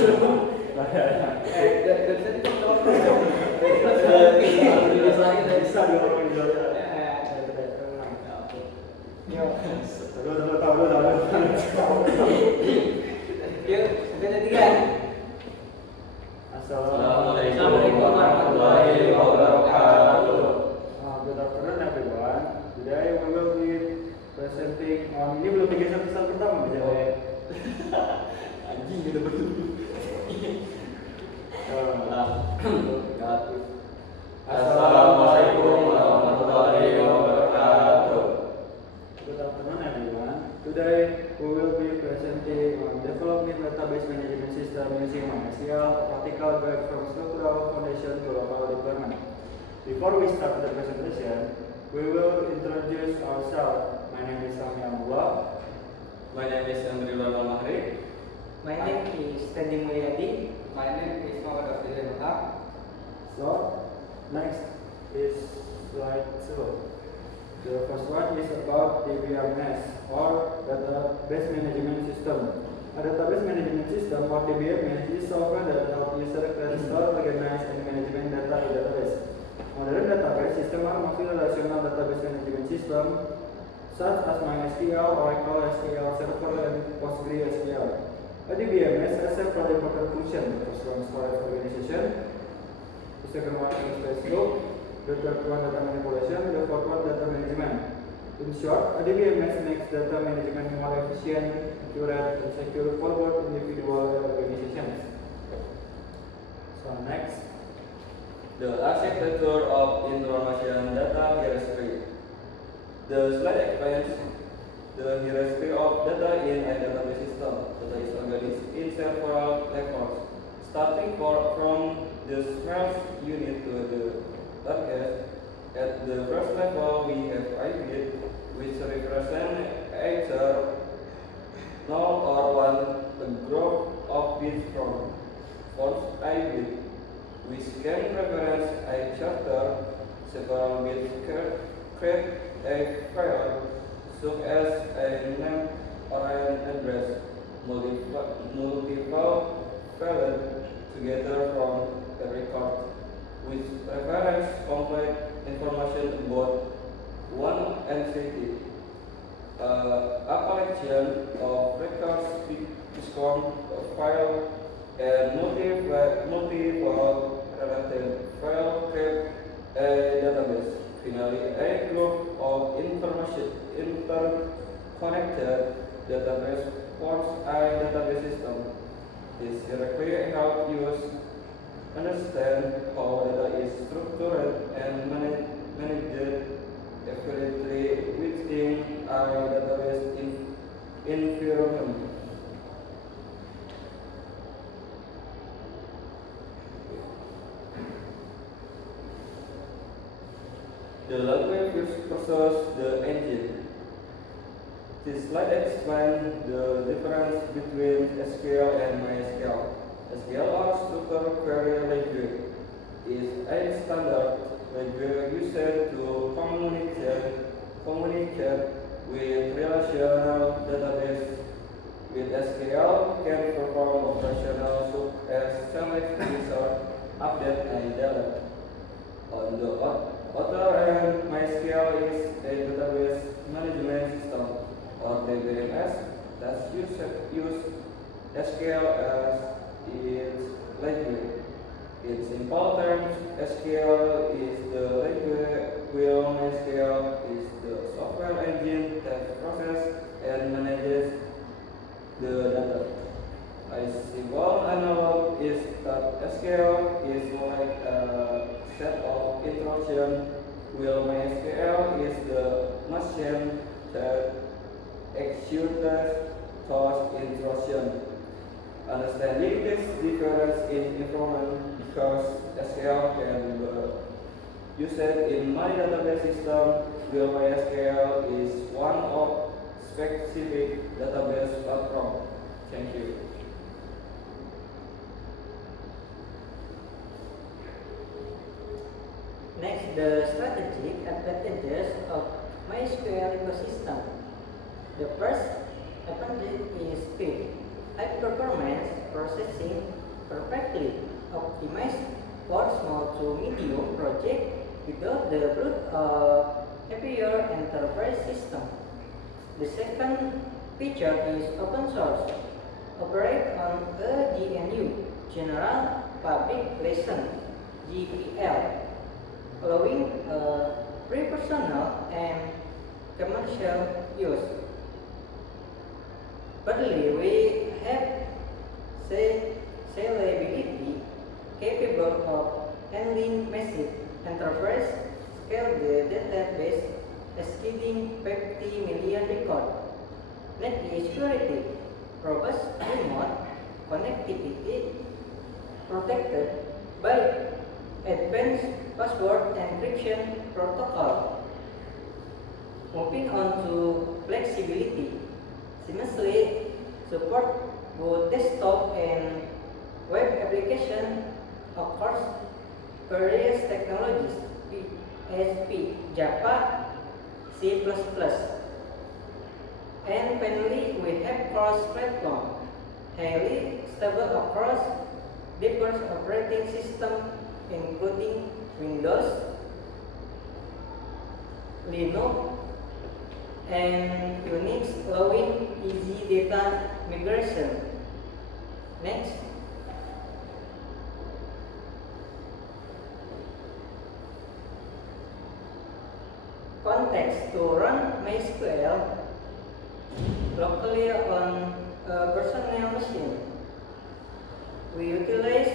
Bisa diomongin dulu. Assalamualaikum warahmatullahi wabarakatuh. Good afternoon everyone. Today we will be presenting on ini belum digeser pesan pertama bicara. Anjing gitu betul. Assalamualaikum warahmatullahi wabarakatuh. Good afternoon everyone. Today we will be presenting on developing database management system using MySQL, a practical guide from structural foundation to local deployment. Before we start the presentation, we will introduce ourselves. My name is Sami Abdullah. My name is Andriul Mahri. My name is Teddy Mulyadi. My name is Muhammad Abdul Rahman. So, next is slide 2. The first one is about DBMS or Database Management System. A database management system or DBMS is software that helps user store, organize, and manage data in database. Modern database system are mostly relational database management system such as MySQL, Oracle SQL Server, and PostgreSQL. A DBMS has several important functions. The first one is storage organization, the second one is space group, the third one data manipulation, the fourth one data management. In short, a DBMS makes data management more efficient, accurate, and secure for both individual and organizations. So next. The architecture of information data hierarchy. The slide explains the hierarchy of data in a database system. Data is organized in several levels, starting from the smallest unit to the largest. At the first level, we have IBIT, which represents either null or one, a group of bits from false IBIT, which can reference a charter. Several bits create a file, such as a name or an address, multiple files together from a record, which reference complex information about one entity. A collection of records describe a file and multiple related files create a database. Finally, a group of interconnected database forms a database system. This hierarchy helps users understand how data is structured and managed efficiently within a database environment. The language versus the engine. This slide explains the difference between SQL and MySQL. SQL or structured query language is a standard language used to communicate with relational database. With SQL, can perform operations such as select, insert, update, and delete. On the other hand, MySQL is a database management system or DBMS that use SQL as its language. In simple terms, SQL is the language while MySQL is the software engine that processes and manages the data. A simple analog is that SQL is like a set of instructions, while MySQL is the machine that executes those instructions. Understanding this difference is important because SQL can be used in my database system, while MySQL is one of specific database platform. Thank you. Next, the strategic advantages of MySQL ecosystem. The first advantage is speed, high performance processing, optimized for small to medium projects without the brute of heavier enterprise system. The second feature is open source, operate on a GNU, General Public License (GPL), allowing free personal and commercial use. Thirdly, we have scalability capable of handling massive enterprise scale database exceeding 50 million records. Next is security, robust remote connectivity protected by advanced password encryption protocol. Moving on to flexibility, seamlessly support both desktop and web application across various technologies, PHP, Java, C++. And finally, we have cross-platform, highly stable across diverse operating systems including Windows, Linux, and Unix, allowing easy data migration. Next. Context to run MySQL locally on a personal machine. We utilize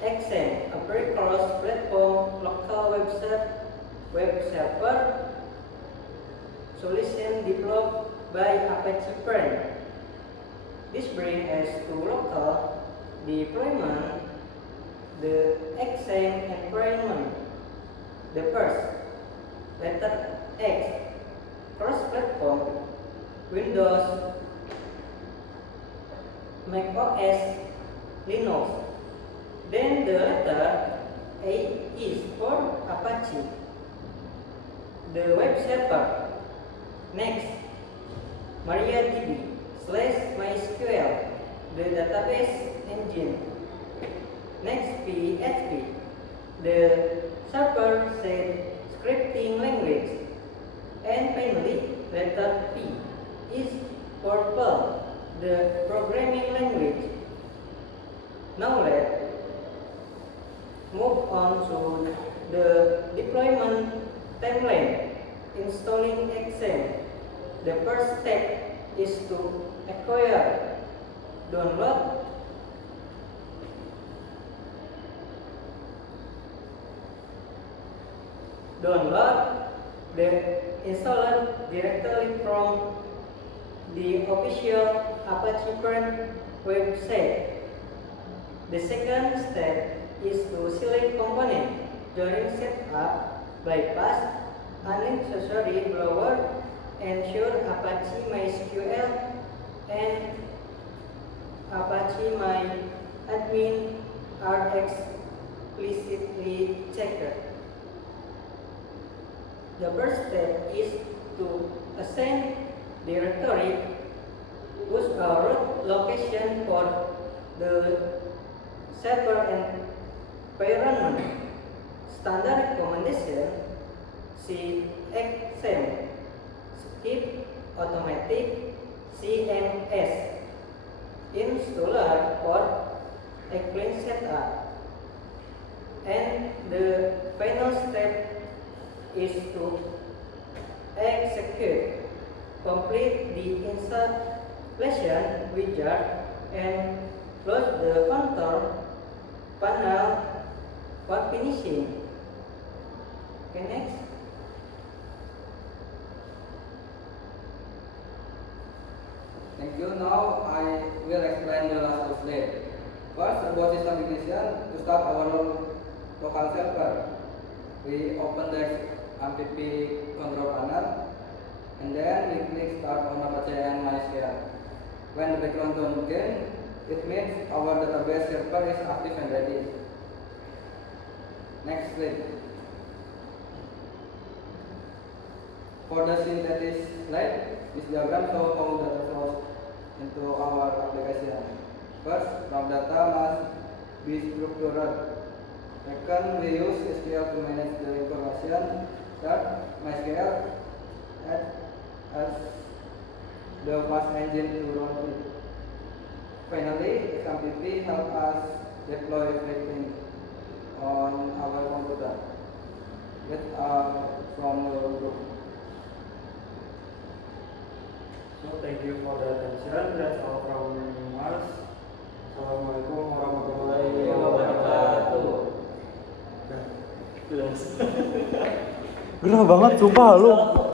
XAMPP, a very cross-platform local web server solution developed by Apache Prime. This brings us to local deployment, the XAMPP environment. The first, letter X, cross-platform, Windows, macOS, Linux. Then the letter A is for Apache, the web server. Next, MariaDB/MySQL, the database engine. Next, PHP, the server-side scripting language. And finally, letter P is for Perl, the programming language. Now let's move on to the deployment timeline. Installing XAMPP. The first step is to acquire, download, the installer directly from the official Apache Prime website. The second step is to select component during setup, bypass unnecessary blower, ensure Apache MySQL and Apache MyAdmin are explicitly checked. The first step is to assign directory whose root location for the server environment. Standard recommendation: see XAMPP, skip automatic CMS, installer for a clean setup. And the final step is to execute, complete the installation wizard and close the control panel for finishing. Okay, next. Thank you. Now I will explain the last two slides. First, about system ignition. To start our local server, we open the MPP control panel, and then we click start on Apache and MySQL. When the background tone begins, it means our database server is active and ready. Next slide. For the synthesis slide, this diagram shows how data flows into our application. First, raw data must be structured. Second, we use SQL to manage the information. Third, MySQL as the fast engine to run it. Finally, XMPP help us deploy everything on our computer. That's from the group. So thank you for the attention. That's all from us. Assalamualaikum warahmatullahi wabarakatuh. Gerah banget sumpah lu.